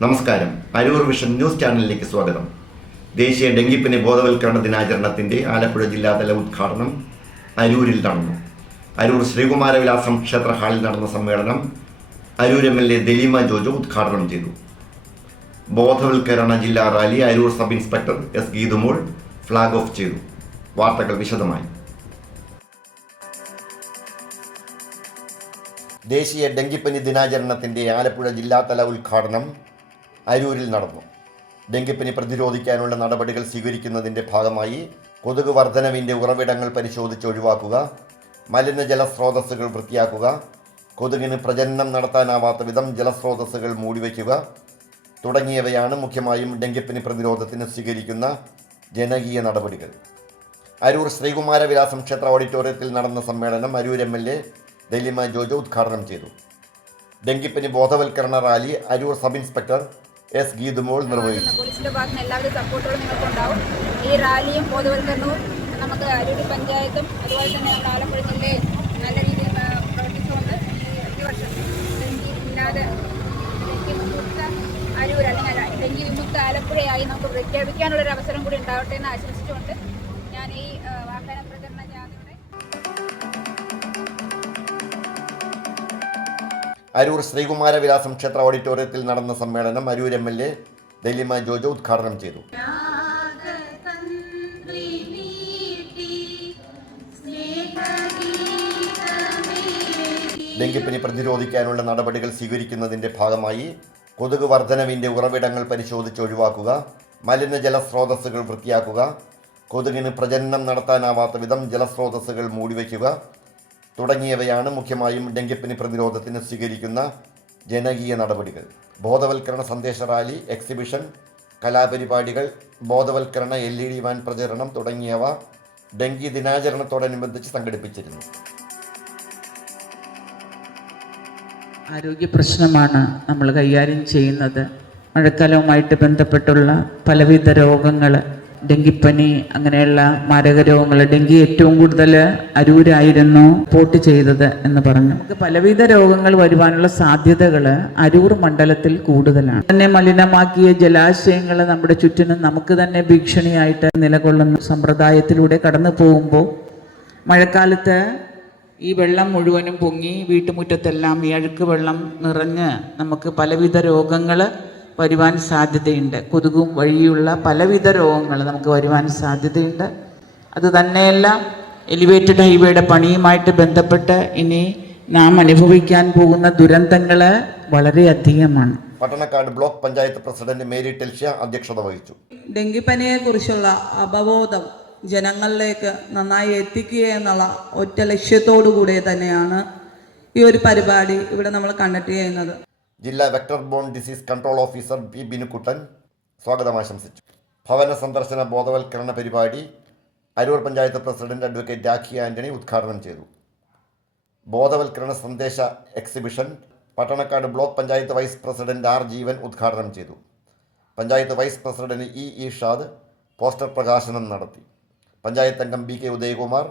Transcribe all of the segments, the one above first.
നമസ്കാരം. Aroor vision news ചാനലിലേക്ക് സ്വാഗതം. ദേശീയ ഡെങ്കിപ്പനി ബോധവൽക്കരണ ദിനാചരണത്തിന്റെ ആലപ്പുഴ ജില്ലാതല ഉദ്ഘാടനം അരൂരിൽ നടന്നു. അരൂർ ശ്രീകുമാരവിലാസം ക്ഷേത്ര ഹാളിൽ നടന്ന സമ്മേളനം അരൂർ MLA ദലീമ ജോജോ ഉദ്ഘാടനം ചെയ്തു. ബോധവൽക്കരണ ജില്ലാ rally Aroor sub inspector S. Geethumol flag off ചെയ്തു. വാർത്തകൾ വിശദമായി. ദേശീയ ഡെങ്കിപ്പനി ദിനാചരണത്തിന്റെ ആലപ്പുഴ ജില്ലാതല ഉദ്ഘാടനം അരൂരിൽ നടന്നു. ഡെങ്കിപ്പനി പ്രതിരോധിക്കാനുള്ള നടപടികൾ സ്വീകരിക്കുന്നതിൻ്റെ ഭാഗമായി കൊതുക് വർധനവിൻ്റെ ഉറവിടങ്ങൾ പരിശോധിച്ച് ഒഴിവാക്കുക, മലിനജല സ്രോതസ്സുകൾ വൃത്തിയാക്കുക, കൊതുകിന് പ്രജനനം നടത്താനാവാത്ത വിധം ജലസ്രോതസ്സുകൾ മൂടിവയ്ക്കുക തുടങ്ങിയവയാണ് മുഖ്യമായും ഡെങ്കിപ്പനി പ്രതിരോധത്തിന് സ്വീകരിക്കുന്ന ജനകീയ നടപടികൾ. അരൂർ ശ്രീകുമാരവിലാസം ക്ഷേത്ര ഓഡിറ്റോറിയത്തിൽ നടന്ന സമ്മേളനം അരൂർ MLA ദലീമ ജോജോ ഉദ്ഘാടനം ചെയ്തു. ഡെങ്കിപ്പനി ബോധവൽക്കരണ rally Aroor sub inspector S. Geethumol നിർവഹിച്ചു. പോലീസിന്റെ ഭാഗത്ത് എല്ലാവരും സപ്പോർട്ടോടെ നിങ്ങൾക്കുണ്ടാവും. ഈ റാലിയും ബോധവൽക്കരണവും നമുക്ക് അരൂർ പഞ്ചായത്തും അതുപോലെ തന്നെ നമ്മുടെ ആലപ്പുഴ ജില്ലയിൽ നല്ല രീതിയിൽ പ്രവർത്തിച്ചുകൊണ്ട് ഈ വർഷം ഡെങ്കി ഇല്ലാതെ ഡെങ്കി വിമുക്ത അരൂർ അല്ലെങ്കിൽ ഡെങ്കി വിമുക്ത ആലപ്പുഴയായി നമുക്ക് പ്രഖ്യാപിക്കാനുള്ളൊരു അവസരം കൂടി ഉണ്ടാവട്ടെ എന്ന് ആശംസിച്ചുകൊണ്ട് ഞാൻ ഈ വാഹന പ്രചരണ ജാഥയുടെ അരൂർ ശ്രീകുമാരവിലാസം ക്ഷേത്ര ഓഡിറ്റോറിയത്തിൽ നടന്ന സമ്മേളനം അരൂർ MLA ദലീമ ജോജോ ഉദ്ഘാടനം ചെയ്തു. ഡെങ്കിപ്പനി പ്രതിരോധിക്കാനുള്ള നടപടികൾ സ്വീകരിക്കുന്നതിൻ്റെ ഭാഗമായി കൊതുക് വർധനവിൻ്റെ ഉറവിടങ്ങൾ പരിശോധിച്ച് ഒഴിവാക്കുക, മലിനജല സ്രോതസ്സുകൾ വൃത്തിയാക്കുക, കൊതുകിന് പ്രജനനം നടത്താനാവാത്ത വിധം ജലസ്രോതസ്സുകൾ മൂടിവയ്ക്കുക തുടങ്ങിയവയാണ് മുഖ്യമായും ഡെങ്കിപ്പനി പ്രതിരോധത്തിന് സ്വീകരിക്കുന്ന ജനകീയ നടപടികൾ. ബോധവൽക്കരണ സന്ദേശ റാലി, എക്സിബിഷൻ, കലാപരിപാടികൾ, ബോധവൽക്കരണ LED വാൻ പ്രചരണം തുടങ്ങിയവ ഡെങ്കി ദിനാചരണത്തോടനുബന്ധിച്ച് സംഘടിപ്പിച്ചിരുന്നു. ആരോഗ്യ പ്രശ്നമാണ് നമ്മൾ കൈകാര്യം ചെയ്യുന്നത്. മഴക്കാലവുമായിട്ട് ബന്ധപ്പെട്ടുള്ള പലവിധ രോഗങ്ങൾ, ഡെങ്കിപ്പനി, അങ്ങനെയുള്ള മാരക രോഗങ്ങൾ. ഡെങ്കി ഏറ്റവും കൂടുതൽ അരൂരായിരുന്നു റിപ്പോർട്ട് ചെയ്തത് എന്ന് പറഞ്ഞു. നമുക്ക് പലവിധ രോഗങ്ങൾ വരുവാനുള്ള സാധ്യതകൾ അരൂർ മണ്ഡലത്തിൽ കൂടുതലാണ്. തന്നെ മലിനമാക്കിയ ജലാശയങ്ങൾ നമ്മുടെ ചുറ്റിനും നമുക്ക് തന്നെ ഭീഷണിയായിട്ട് നിലകൊള്ളുന്ന സമ്പ്രദായത്തിലൂടെ കടന്നു പോകുമ്പോൾ മഴക്കാലത്ത് ഈ വെള്ളം മുഴുവനും പൊങ്ങി വീട്ടുമുറ്റത്തെല്ലാം ഈ അഴുക്ക് വെള്ളം നിറഞ്ഞ് നമുക്ക് പലവിധ രോഗങ്ങൾ വരുവാൻ സാധ്യതയുണ്ട്. കൊതുകും വഴിയുള്ള പലവിധ രോഗങ്ങൾ നമുക്ക് വരുവാൻ സാധ്യതയുണ്ട്. അത് തന്നെയല്ല, എലിവേറ്റഡ് ഹൈവേയുടെ പണിയുമായിട്ട് ബന്ധപ്പെട്ട് ഇനി നാം അനുഭവിക്കാൻ പോകുന്ന ദുരന്തങ്ങൾ വളരെയധികമാണ്. Pattanakkad block panchayat president Mary ടെൽഷ്യ അധ്യക്ഷത വഹിച്ചു. ഡെങ്കിപ്പനിയെക്കുറിച്ചുള്ള അവബോധം ജനങ്ങളിലേക്ക് നന്നായി എത്തിക്കുക എന്നുള്ള ഒറ്റ ലക്ഷ്യത്തോടു കൂടി തന്നെയാണ് ഈ ഒരു പരിപാടി ഇവിടെ നമ്മൾ കണ്ടക്ട് ചെയ്യുന്നത്. ജില്ലാ vector bone disease control officer P. Binukuttan സ്വാഗതം ആശംസിച്ചു. ഭവന സന്ദർശന ബോധവൽക്കരണ പരിപാടി അരൂർ പഞ്ചായത്ത് പ്രസിഡന്റ് അഡ്വക്കേറ്റ് രാഖി ആന്റണി ഉദ്ഘാടനം ചെയ്തു. ബോധവൽക്കരണ സന്ദേശ exhibition Pattanakkad block panchayat vice president R. ജീവൻ ഉദ്ഘാടനം ചെയ്തു. Panchayat vice president E. Irshad poster പ്രകാശനം നടത്തി. പഞ്ചായത്ത് അംഗം B. K. ഉദയകുമാർ,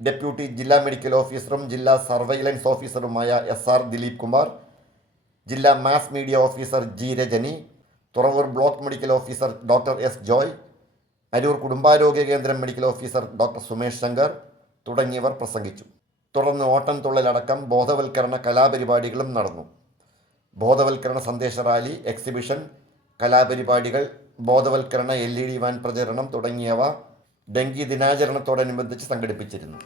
ഡെപ്യൂട്ടി ജില്ലാ മെഡിക്കൽ ഓഫീസറും ജില്ലാ സർവൈലൻസ് ഓഫീസറുമായ SR. ദിലീപ് കുമാർ, ജില്ലാ mass media officer G. Rajani, Thuravoor block medical officer Dr. S. Joy, Aroor കുടുംബാരോഗ്യ കേന്ദ്രം medical officer Dr. Sumesh Shankar തുടങ്ങിയവർ പ്രസംഗിച്ചു. തുടർന്ന് ഓട്ടംതുള്ളലടക്കം ബോധവൽക്കരണ കലാപരിപാടികളും നടന്നു. ബോധവൽക്കരണ സന്ദേശ റാലി, എക്സിബിഷൻ, കലാപരിപാടികൾ, ബോധവൽക്കരണ LED വാൻ പ്രചരണം തുടങ്ങിയവ ഡെങ്കി ദിനാചരണത്തോടനുബന്ധിച്ച് സംഘടിപ്പിച്ചിരുന്നു.